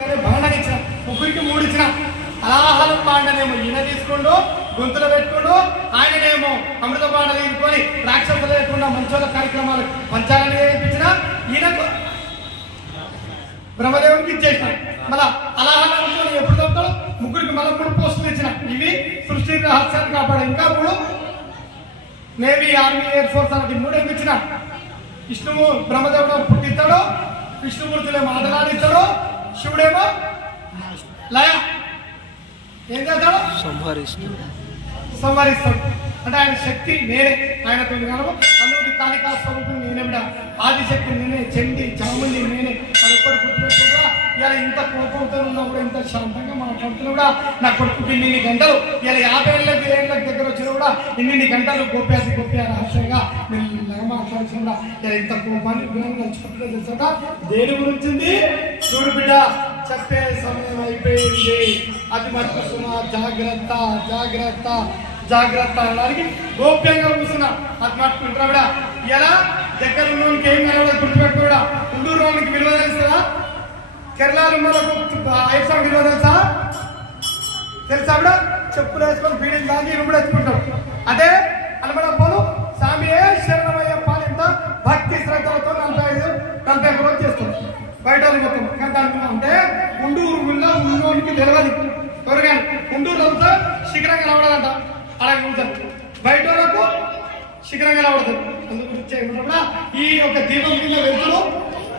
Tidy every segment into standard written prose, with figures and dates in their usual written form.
బాండనిచ్చిన ముగ్గురికి 3 ఇచ్చిన. అలాహలం బాండనేమో ఈయన తీసుకుంటూ గొంతులో పెట్టుకుంటూ, ఆయననేమో అమృత బాండ తీసుకొని రాక్షసులు లేకుండా మంచోళ్ళ కార్యక్రమాలు పంచాలని చేయించిన. ఈయనకు బ్రహ్మదేవునికి ఇచ్చేసిన. మళ్ళా అలాహలంతో ఎప్పుడు తప్పుతాడు ముగ్గురికి మళ్ళీ 3 పోస్టులు ఇచ్చిన. ఇవి సృష్టి రహస్యాన్ని కాపాడు. ఇంకా 3 నేవీ, ఆర్మీ, ఎయిర్ ఫోర్స్ అన్నది 3 ఇచ్చిన. విష్ణువు బ్రహ్మదేవుడు పుట్టిస్తాడు, విష్ణుమూర్తులేమో ఆటలాడిస్తాడు, శివుడేమో లయ ఏం చేస్తాడు సంహరిస్తాడు. అంటే ఆయన శక్తి నేనే, ఆయనతో కనుక అందుకు కాళికా స్వరూపం నేనే, బిడ్డ ఆదిశక్తి నేనే, చండి చాముండి నేనే. అది ఒక్కడు గుర్తుపెట్టుకోగా ఇలా ఇంత కోపంతో ఉన్నా కూడా ఇంత శాంతంగా మాట్లాడుతున్నా కూడా నా కొడుకుకి ఇన్ని గంటలు ఇలా 50 ఏళ్ళకి దగ్గర వచ్చినా కూడా ఇన్ని గంటలు గోప్యాది గోప్య రహస్యంగా నేను మాట్లాడుతున్నా కూడా ఇలా ఇంత కోపాన్ని నలుచుకుంటున్నా తెలుసా. దేని గురించింది చూడు బిడ్డ, చెప్పే సమయం అయిపోయింది. అది మర్చిపోతున్నా. జాగ్రత్త జాగ్రత్త జాగ్రత్త అనడానికి గోప్యంగా కూర్చున్నా. అది మర్చిపోతున్నా బిడ్డ. ఎలా దగ్గర ఉన్నోనికి ఏం కనబడదు గుర్తుపెట్టుకోడా. ఉండూరు వాళ్ళకి విలువ తెలుస్తుందా? కేరళలో ఉన్న ఐసా విలువ తెలుసా? తెలుసా బిడ్డ? చెప్పులు వేసుకొని బీడీలు తాగి ఇవి కూడా ఎత్తుకుంటాడు. అదే అనబడపోను స్వామి శరణమయ్యప్ప ఎంత భక్తి శ్రద్ధలతో 45 రోజులు చేస్తాడు బయట మొత్తం. కానీ దాని అంటే ఉండూరులో ఉన్నోనికి తెలియదు త్వరగా. ఉండూరు అంతా శిఖరంగా రావడదంట, అలాగే ఉంటారు. బయట వాళ్ళకు శిఖరంగా రావడతారు. అందుకు ఈ యొక్క దీపం కింద వెళ్తులు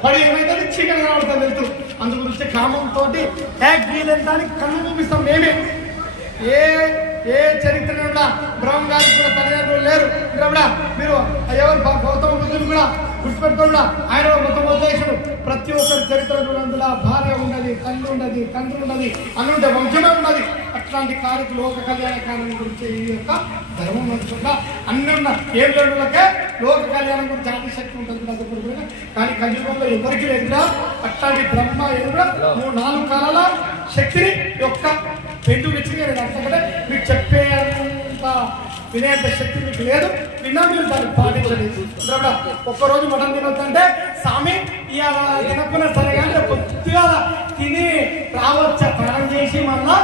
పడి ఏమైతుంది చీకటి రావడతారు వెళ్తులు. అందుగురించి కామంతో వీళ్ళంటానికి కన్ను చూపిస్తాం మేమే. ఏ చరిత్ర బ్రహ్మ గారికి కూడా తల్లిదండ్రులు లేరు. మీరు ఎవరు గౌతమ బుద్ధుని కూడా గుర్తుపెట్టుకోండి. ఆయన మొత్తం వదిలేసాడు. ప్రతి ఒక్కరి చరిత్ర అందులో భార్య ఉన్నది, తల్లి ఉన్నది, తండ్రి ఉన్నది, అన్నుంటే వంశమే ఉన్నది. అట్లాంటి కార్యకు లోక కళ్యాణ కార్యం గురించి ఈ యొక్క ధర్మం అనుకుంటా అన్ని ఉన్న 7 ఏళ్ళకే లోక కళ్యాణం గురించి జాతి శక్తి ఉంటుంది అనుకుంటున్నా. కానీ కలియుగంలో ఎవరికి ఎదురా అట్లాంటి బ్రహ్మ ఎదురా 4 కాలాల శక్తిని యొక్క పెండు విచ్చిగా నేను అర్థం మీకు చెప్పేంత వినేంత శక్తి మీకు లేదు. విన్నా మీరు దాన్ని పాటించలేదు. ఒక్కరోజు మటన్ తినొద్దంటే స్వామి ఇవాళ తినకున్నా సరే కానీ కొద్దిగా తిని రావచ్చా ప్రాణం చేసి మళ్ళా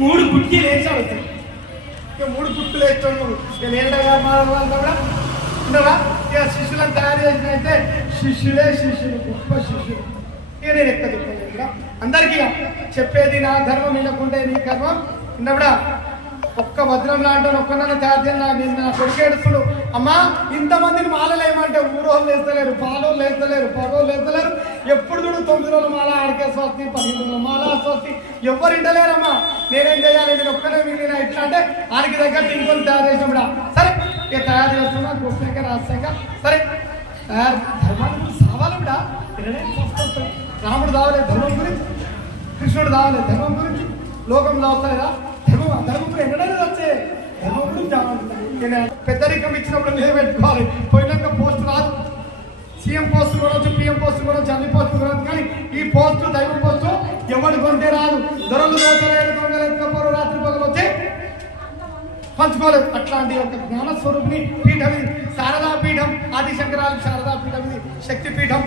3 గుట్టి లేచి అవుతాయి. ఇక 3 గుట్టులు వేస్తాడు. నేను ఏంటగా మాట్లాడాలి ఉండగా ఇక శిష్యులను తయారు చేసినైతే శిష్యులే శిష్యులు, గొప్ప శిష్యులు. ఇక నేను ఎక్కడ చెప్పాను అందరికీ చెప్పేది నా ధర్మం వినకుంటే నీ కర్మం. ఉండవిడా ఒక్క వజ్రం లాంటి ఒక్కనన్నా తయారు చేయాలి. నా కొడుకేడుస్తుడు అమ్మా ఇంతమందిని మాలలేమంటే ఊరోళ్ళు వేస్తలేరు, పాలోళ్ళు వేస్తలేరు, పగోళ్ళు వేస్తలేరు. ఎప్పుడు చూడు 9 రోజుల మాల ఆడికే స్వస్తి, 15 రోజుల మాల స్వస్తి. ఎవరు ఇంటలేరమ్మా. నేనేం చేయాలి? నేను ఒక్కనే మిగిలిన ఇట్లా అంటే ఆయనకి దగ్గర ఇంకొని తయారు చేసినప్పుడా సరే ఇక తయారు చేస్తున్నా కృష్ణక రాష్ట్రంగా సరే తయారు ధర్మాన్ని గురించి సావాలి కూడా. రాముడు దావలేదు ధర్మం గురించి, కృష్ణుడు దావలేదు ధర్మం గురించి, లోకం దావుతాయిరా ధర్మం ఎన్నడైనా వచ్చే ధర్మం గురించి పెద్దరికం ఇచ్చినప్పుడు మీరు పెట్టుకోవాలి. పోయినాక పోస్ట్ రాదు. సీఎం పోస్ట్ కొనవచ్చు, పిఎం పోస్ట్ కొనవచ్చు, అన్ని పోస్టులు కొనవచ్చు. కానీ ఈ పోస్టు దైవ పోస్టు ఎవరు కొంటే రాదు. దొరలు దోచలేరు, దొంగలు ఎత్తుకపోరు, రాత్రి పగలు వచ్చి పంచుకోలేదు. అట్లాంటి ఒక జ్ఞానస్వరూపిణి పీఠం ఇది. శారదా పీఠం, ఆదిశంకరాలు శారదా పీఠం ఇది, శక్తి పీఠం.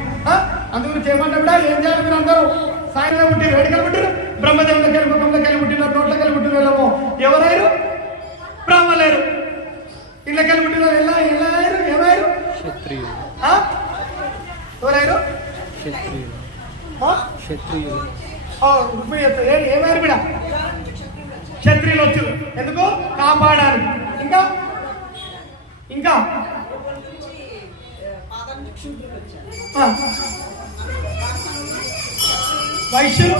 అందుగురించి ఏమంటే కూడా ఏం చేయాలి? మీరు అందరూ సాయంత్రం పుట్టిరు, వేడికలు పుట్టిరు, బ్రహ్మదేవులకి ముఖంలోకి పుట్టిన, నోట్లకి పుట్టిన వెళ్ళమో ఎవరైరు? బ్రాహ్మలేరు. ఇళ్ళకెళ్ళి పుట్టిన ఎలా అయ్యారు? ఏమయ్యారు? ఎవరైరు? ఏమయ్యారు బిడ? క్షత్రియులు వచ్చారు. ఎందుకు? కాపాడాలి. ఇంకా ఇంకా వైశ్యులు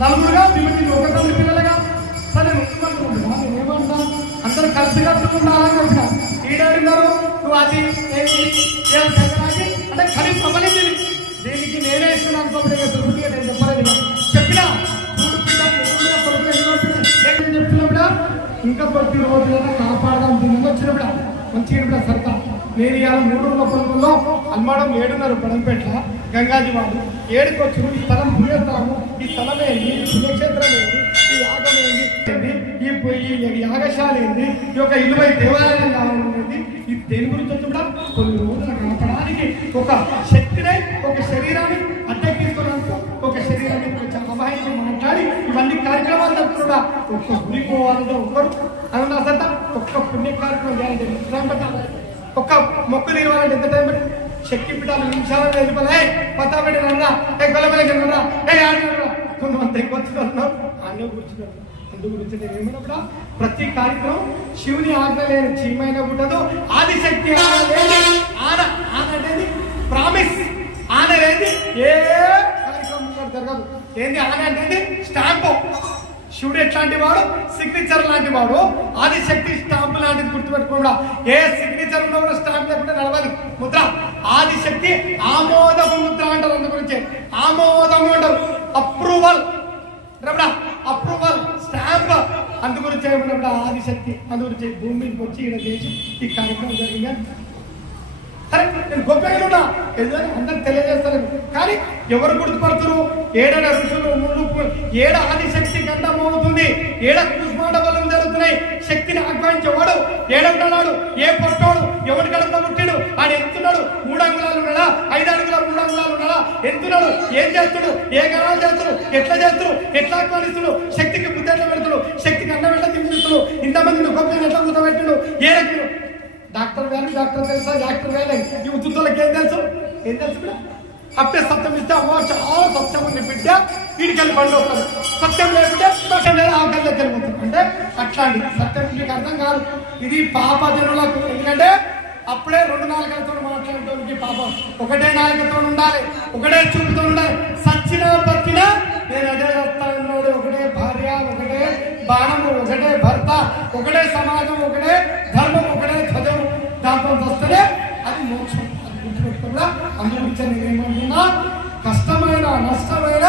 నలుగురుగా విభజించి ఒక తల్లి పిల్లలుగా సరే ఏమంటా అందరూ కలిసి కట్టుకుంటారని చెప్పిన ఈడాడినారు. నువ్వు అది అంటే కలిసి ప్రబలింది. దీనికి నేనే ఇస్తున్నాను అనుకోబడి దొరుకుతుంది. నేను చెప్పలేదు చెప్పినా చెప్పినప్పుడా ఇంకా కొద్ది రోజులైనా కాపాడదాం. దీని వచ్చినప్పుడా మంచిగా సరదా. నేను ఇవాళ 3 రోజుల పొలంలో అల్మాడం 7:30 పడంపేట గంగాజీవాడు 7కి వచ్చి ఈ స్థలం పుణ్యస్థలము, ఈ స్థలం ఏంటి, పుణ్యక్షేత్రం ఏంటి, ఈ యాగం ఏంటి, ఈ యాగశాల ఏంటి, ఈ యొక్క 20 దేవాలయం కావాలనేది ఈ దేని గురించి వచ్చినప్పుడు కొన్ని రోజులు కాపాడడానికి ఒక శక్తిని, ఒక శరీరాన్ని అడ్డెక్కించుకొని ఆలోచించి మాట్లాడి ఇవన్నీ కార్యక్రమాలు జరుగుతున్నా ఒక్క గుడి పోవాలంటే ఒక్కరు అని అసంట ఒక్క పుణ్య కార్యక్రమం చేయాలంటే ఎంత టైం పట్టాలి, ఒక్క మొక్కు తీరవాలంటే ఎంత టైం పట్టాలి. శక్తి పీఠాలు నిమిషాలు వెళ్ళిపోలే పత్తా పెట్టినన్నా గొల్లపల్లికన్నా ఆడినా కొంతమంది ఎక్కువ వచ్చినారు అన్నీ కూర్చున్నారు. అందు గురించి నేను ఏమన్నా ప్రతి కార్యక్రమం శివుని ఆజ్ఞ లేని చీమైన ఉండదు. ఆదిశక్తి అనేది ప్రామిస్ అనేది ఏ కార్యక్రమం జరగదు. ఏంది ఆన అనేది స్టాంపు. శివుడు ఎట్లాంటి వాడు, సిగ్నేచర్ లాంటి వాడు. ఆదిశక్తి స్టాంపు లాంటిది గుర్తుపెట్టుకోవడం. ఏ సిగ్నేచర్ ఉన్న కూడా స్టాంప్ లేకుండా నడవాలి ముద్ర. ఆదిశక్తి ఆమోదపు ముద్ర అంటారు. అందు గురించి ఆమోదం అంటారు, అప్రూవల్ అప్రూవల్ స్టాంప్. అందు గురించి ఏమన్నప్పుడు ఆదిశక్తి అందు గురించి భూమి మీదకి వచ్చి ఇక్కడ చేసి ఈ కార్యక్రమం జరిగింది. సరే నేను గొప్పగా ఎందుకంటే అందరు తెలియజేస్తారు. కానీ ఎవరు గుర్తుపడుతున్నారు? ఏడైనా ఋషులు ముందు ఏడ ఆదిశక్తి గంధం అవుతుంది, ఏడ కుష్మాండ బలం జరుగుతున్నాయి. శక్తిని ఆహ్వానించేవాడు ఏడంటున్నాడు. ఏ పొట్టోడు ఎవరి కడుపులో పుట్టిడు, ఆడు ఎంతున్నాడు? 3 అంగుళాలు ఉన్నాడా, 5 అడుగుల 3 అంగుళాలు ఉన్నాడా, ఎంతున్నాడు, ఏం చేస్తుడు, ఏ గణాలు చేస్తుడు, ఎట్లా చేస్తుడు, ఎట్లా ఆహ్వానిస్తుడు, శక్తికి బుద్ధి ఎట్లా పెడుతుడు, శక్తికి అన్నం ఎట్లా తినిపిస్తుడు, ఇంతమందిని గొప్ప ఎట్లా కూర్చోబెట్టుడు, ఏ రకం డాక్టర్ గారు డాక్టర్ తెలుసా, డాక్టర్ వేరే ఈ ఉద్దులకి ఏం తెలుసు కూడా అప్పుడే సత్యం ఇస్తే అమ్మ చాలా సత్యం ఉంది బిడ్డ వీడికి వెళ్ళి బండి వస్తుంది. సత్యం లేకుంటే సత్యం లేదా ఆకలికి వెళ్ళిపోతుంది. అంటే అట్లాంటి సత్యం మీకు అర్థం కాదు. ఇది పాప జనులకు. ఎందుకంటే అప్పుడే 2 నాలుకలతో మాట్లాడటానికి పాపం. ఒకటే నాలుకతో ఉండాలి, ఒకటే చూపుతో ఉండాలి. సచ్చినా బతికినా నేను అదే వస్తా ఉన్నాడు. ఒకటే భార్య, ఒకటే బాణము, ఒకటే భర్త, ఒకటే సమాజం, ఒకటే ధర్మం, ఒకటే ధ్వజం. దాంతో వస్తేనే అది మోక్షం. అది గుర్తుపెట్టుకోకుండా అందులో నేనేమంటున్నా, కష్టమైన నష్టమైన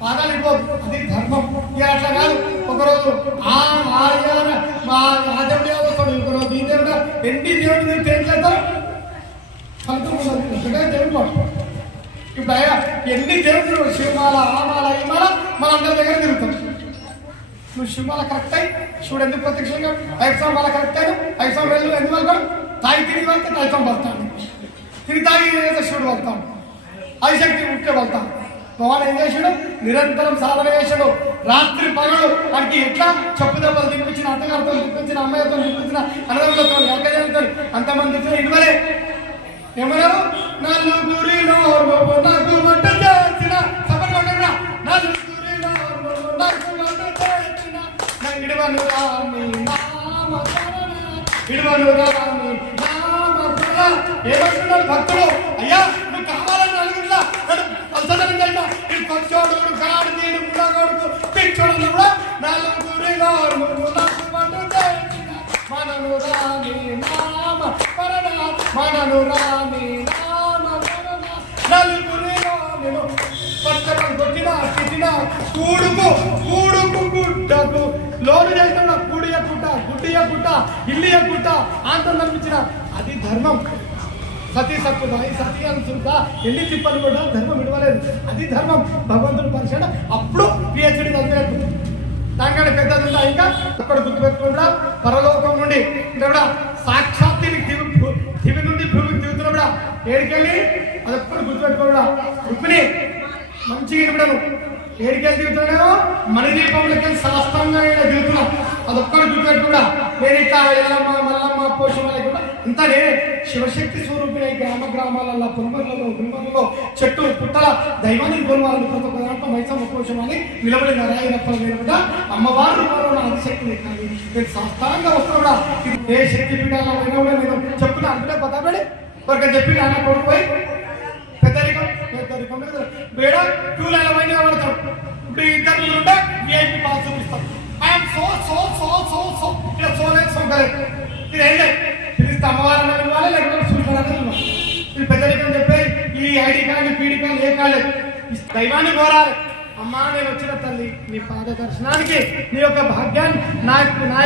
పాదాలిపోదు. అది ధర్మం. ఇక అట్లా కాదు. ఒకరోజు మా రాజవుడి వస్తాడు, ఒకరోజు ఈ దేవుడు ఎన్ని దేవుడు మీరు ఏం చేస్తారు ఫలితం ఉండదు. ఒకటే దేవుడు. ఇప్పుడు ఎన్ని దేవుడు శివమాల, ఆమాల, ఈ మాల మనందరి దగ్గర తిరుగుతాం. నువ్వు శివమాల కరెక్ట్ అయ్యి శివుడు ఎందుకు ప్రత్యక్షంగా 5 సంవత్సరాలు కరెక్ట్ అయ్యాను. 5 సంవత్సరాలు వెళ్ళు ఎందుకు వెళ్తాడు? తాగి తిరిగి వెళ్తే 5 సంవత్సరాలు వెళ్తాను. తిరిగి తాగి శివుడు వెళ్తాం, ఆదిశక్తి ఉంటే వెళ్తాం. భగవాన్ ఏం చేసాడు? నిరంతరం సాధన చేశాడు. రాత్రి పగలు వాడికి ఎట్లా చెప్పు దెబ్బలు తినిపించిన, అత్తగారితో తినిపించిన, అమ్మాయితో తినిపించిన, అన్నదమ్ములతో ఎక్కజేస్తాడు. అంతమంది ఇవ్వలే ఏమన్నారు? నలుగురిలో నాకు వంట చేసిన సభలో నలుగురిలో నాకు వంట చేసిన ఇడవను రామి నామ ఇడవను రామి నామ. ఏమంటున్నాడు భక్తులు? అయ్యా నువ్వు కావాలని నలుగురిలా అసదనం కలిగిన ఇది పచ్చోడు కాడు తీడు ముడగోడుకు పిచ్చోడు కూడా నలుగురిలో నాకు వంట చేసిన మనను రామి నామ పరణ మనను రామి నామ పరణ. నలుగురిలో నేను పచ్చడం కొట్టినా తిట్టినా కూడుకు గుడ్డకు లోను చేసిన కూడియకుంట గుడ్డియకుంట ఇల్లియకుంట ఆంతం కనిపించిన అది ధర్మం. సతీ సత్తుబాయి సతీ అనుసుత ఎన్ని తిప్పలు కూడా ధర్మం విడవలేదు. అది ధర్మం. భగవంతుడు పరిచయం అప్పుడు పిహెచ్డి చదివేది దానికంటే పెద్దది ఉందా? ఇంకా అక్కడ గుర్తుపెట్టుకుంటా పరలోకం నుండి కూడా సాక్షాత్ దివి నుండి భూమికి దిగుతున్నా ఏడికెళ్ళి అది ఒక్కడు గుర్తుపెట్టుకోడా. రుక్మిణి మంచిగా ఇవ్వడను ఏడికెళ్ళి దిగుతున్నాడో మణిదీపంలోకి శాస్త్రంగా దిగుతున్నాం. అదొక్కడు గుర్తుపెట్టుకుండా నేను ఇట్లా ఎల్లమ్మ మల్లమ్మ పోషమ్మ లేకుండా అంతా నేనే శివశక్తి స్వరూపిణి. గ్రామాలలో పురుమర్లలో చెట్టు పుట్టల దైవానికి కొనువాలని ప్రతి ఒక్క దాంట్లో మైసమ్మ పోషమని నిలబడి నారాయణప్ప నిలబడ్డా అమ్మవారు రూపంలో ఆదిశక్తిని. కానీ నేను శాస్త్రంగా వస్తా కూడా ఏ శక్తి పీఠాల్లో అయినా కూడా నేను చెప్పున అంటే పతాబడి ఒకరికి చెప్పి నాన్న కొడుకుపోయి పెద్దరికం బేడ 2 లైన్ల వైన పడతాడు. ఇప్పుడు 2 ఉంటే విఐపి పాస్ చూపిస్తాం. ఐఎమ్ సో ఇలా సోలేదు సోకలేదు. ఇది అయితే పిలిస్తే అమ్మవారన్న విలువాలి, లేకపోతే సూర్యనారాయణ విలువాలి. ఇది పెద్దరికం చెప్పే ఈ ఐడి కార్డు పీడి కార్డు ఏ కాలేదు. దైవాన్ని కోరాలి. అమ్మా నేను వచ్చిన తల్లి నీ పాద దర్శనానికి నీ యొక్క భాగ్యాన్ని నా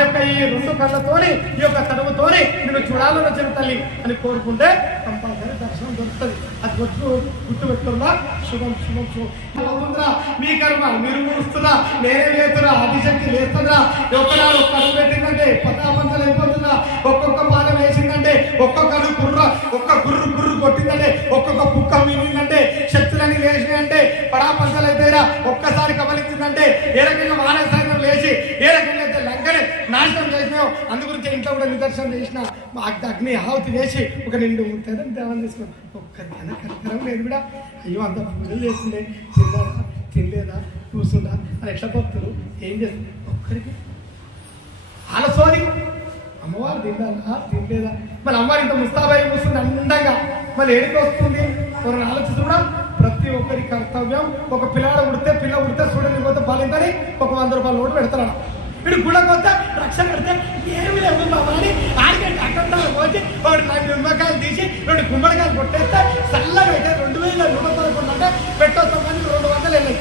యొక్క ఈ 2 కళ్ళతోని ఈ యొక్క తనువుతోని నేను చూడాలని వచ్చిన తల్లి అని కోరుకుంటే కంపల్సరీ దర్శనం దొరుకుతుంది. అది గుర్తుపెట్టుకుందా? శుభం శుభం శుభం. మీ కర్మ మీరు మురుస్తున్నా, నేనే లేతున్నా, ఆదిశక్తి లేస్తుందా? ఒక్కనాడు ఒక్క అడుగు పెట్టిందంటే పతాపంతలు అయిపోతుందా? ఒక్కొక్క పాదం వేసిందంటే ఒక్కొక్కరు గుర్రు కొట్టిందంటే ఒక్కొక్క పుక్క మిగిలిందంటే శక్తులన్నీ వేసినాయంటే పడాపంతలు అయిపోయినా ఒక్కసారి ఒక్కసారి కబలించిందంటే ఏ రకంగా మానవ సైన్యం లేచి ఏ రకంగా అయితే లంకని నాశనం చేసినాయో అందుగురించి ఇంట్లో కూడా నిదర్శనం చేసిన అగ్ని ఆహుతి చేసి ఒక నిండు తెదని దేవం తీసుకున్నాం ఒక్కరికైనా కనికరం లేదు కూడా అయ్యో అంత పూజలు చేస్తుండే తిన్నాడా తినలేదా కూర్చుందా అని ఎట్లా పోతున్నారు ఏం చేస్తుంది ఒక్కరికి ఆలస్వాది అమ్మవారు తిన్నారా తినలేదా మరి అమ్మవారు ఇంత ముస్తాబాయి కూర్చుంది అందంగా మళ్ళీ ఏడికి వస్తుంది ఎవరైనా ఆలోచిస్తూ కూడా ప్రతి ఒక్కరి కర్తవ్యం ఒక పిల్ల ఉడితే చూడని పోతే పాలిందని ఒక 100 రూపాయలు ఓటు పెడతాడు వీడు గుళ్ళకి వస్తే రక్షణ పెడితే ఏమి లేవు బాబా అని ఆడికంటే అక్కడ పోసి ఒకటి 4 నిమ్మకాయలు తీసి 2 గుమ్మడికాయలు కొట్టేస్తే చల్లగా అయితే 2111 అంటే పెట్టొస్తామని 200 వెళ్ళాయి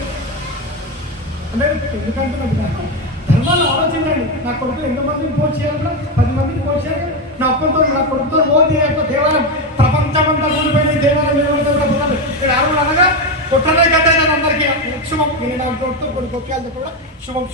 అంటే ఎందుకంటున్నాను ధర్మాలు ఆలోచించండి నా కొడుకు 8 మందిని పోటీ చేయాలి 10 మందిని పోటీ చేయాలి నా ఒక్కరితో నా కొడుకుతో మోదీ యొక్క దేవాలయం ప్రపంచమంతా కూలిపోయిన దేవాలయం ఇక్కడ ఎవరు అనగా కుట్రనే గడ్డ అందరికీ శుభం నేను నా కొడుతూ కొన్ని కొక్కాలతో కూడా శుభం